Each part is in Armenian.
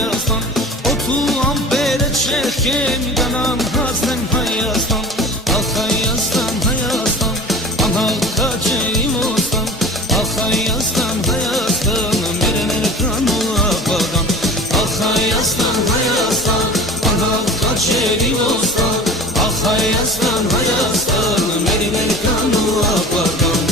Հայաստան օդու ամպերը չեղքեմ գնամ հասնեմ Հայաստան ախ Հայաստան Հայաստան անհատ քաջերի ոստան ախ Հայաստան Հայաստան մեր ներքան ու ապագան ախ Հայաստան Հայաստան անհատ քաջերի ոստան ախ Հայաստան Հայաստան մեր ներքան ու ապագան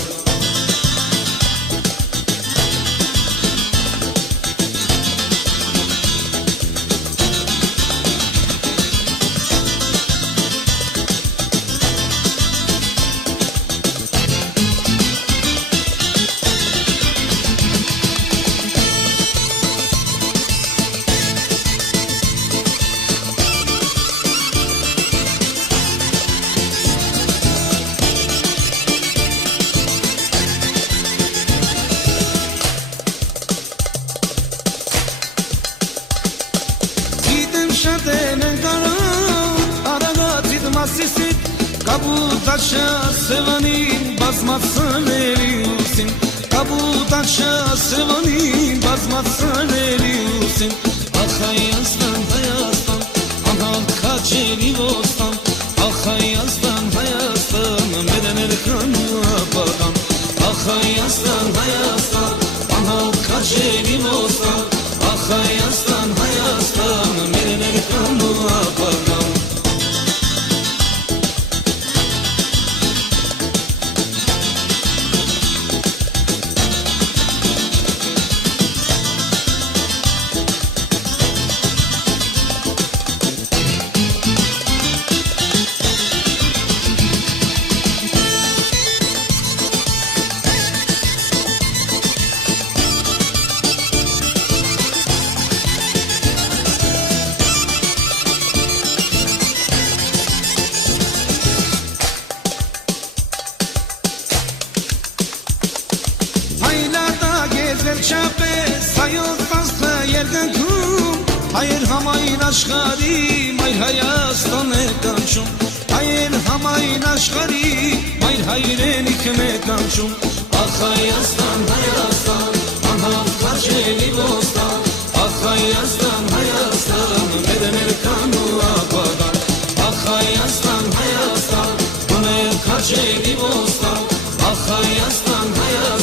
Կապուտաչա սևանին բազմացաների ուսին Կապուտաչա սևանին բազմացաների ուսին Ախ Հայաստան, Հայաստան, անհատ քաջերի ոստան Ախ Հայաստան, Հայաստան, մեր ներքան ու ապագան Ախ Հայաստան, Հայաստան, անհատ քաջերի ոստան Ախ Հայաստան, Հայաստան, մեր ներքան ու ապագան Վերջապես հայոց տասը երկնքում Հայեր համայն աշխարհի մայր Հայաստան է կանչում Հայեր համայն աշխարհի մայր հայրենիքն է կանչում Ախ Հայաստան, Հայաստան, անհատ քաջերի ոստան Ախ Հայաստան, Հայաստան, մեր ներքան ու ապագան Ախ Հայաստան, Հայաստան, մեր քաջերի ոստան Ախ Հայաստան, Հայաստան